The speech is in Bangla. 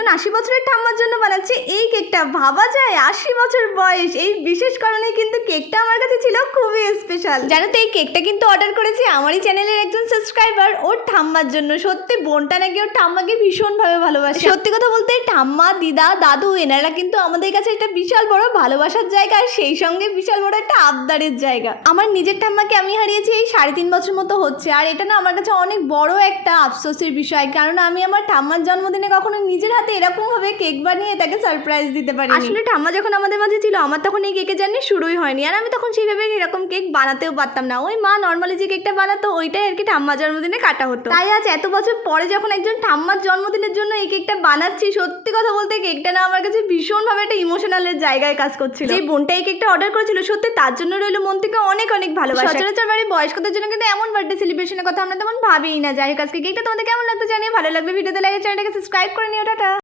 একজন ৮০ বছরের ঠাম্মার জন্য বানাচ্ছি এই কেকটা। ভাবা যায় ৮০ বছর বয়স, এই বিশেষ কারণে কিন্তু কেকটা আমার কাছে ছিল খুবই স্পেশাল। জানো তো এই কেকটা কিন্তু অর্ডার করেছি আমারই চ্যানেলের একজন সাবস্ক্রাইবার ওর ঠাম্মার জন্য। সত্যি বোনটা নাকি ওর ঠাম্মাকে ভীষণভাবে ভালোবাসে। সত্যি কথা বলতে ঠাম্মা, দিদা, দাদু এনারা কিন্তু আমাদের কাছে একটা বিশাল বড় ভালোবাসার জায়গা, আর সেই সঙ্গে বিশাল বড় একটা আবদারের জায়গা। আমার নিজের ঠাম্মাকে আমি হারিয়েছি এই ৩.৫ বছর মতো হচ্ছে, আর এটা না আমার কাছে অনেক বড় একটা আফসোসের বিষয়, কারণ আমি আমার ঠাম্মার জন্মদিনে কখনো নিজের হাতে এরকমভাবে কেক বানিয়ে তাকে সারপ্রাইজ দিতে পারি। আসলে ঠাম্মা যখন আমাদের মাঝে ছিল আমার তখন এই কেকের জার্নি শুরুই হয়নি, আর আমি তখন সেইভাবে এরকম কেক বানাতেও পারতাম না। ওই মা নর্মালি যে কেকটা বানাতো ওইটাই আর কি ঠাম্মার জন্মদিনে কাটা হতো। তাই আজ এত বছর পরে যখন একজন ঠাম্মার জন্মদিনের জন্য এই কেকটা বানাচ্ছি, সত্যি কথা বলতে কেকটা না আমার কাছে ভীষণভাবে একটা ইমোশনালের জায়গায় কাজ করছিল। যে বোনটা এই কেকটা অর্ডার করেছিল সত্যি তার জন্য রইলো মন থেকে অনেক অনেক ভালোবাসা। সচরাচর বাড়ির বয়স্কদের জন্য কিন্তু এমন বার্থডে সেলিব্রেশনের কথা আমরা তেমন ভাবিই না। যাই হোক আজকে কেকটা তোমাদের কেমন লাগতো জানিয়ে, ভালো লাগবে ভিডিওতে লাইক, চ্যানেলটাকে সাবস্ক্রাইব করে নিও। টাটা।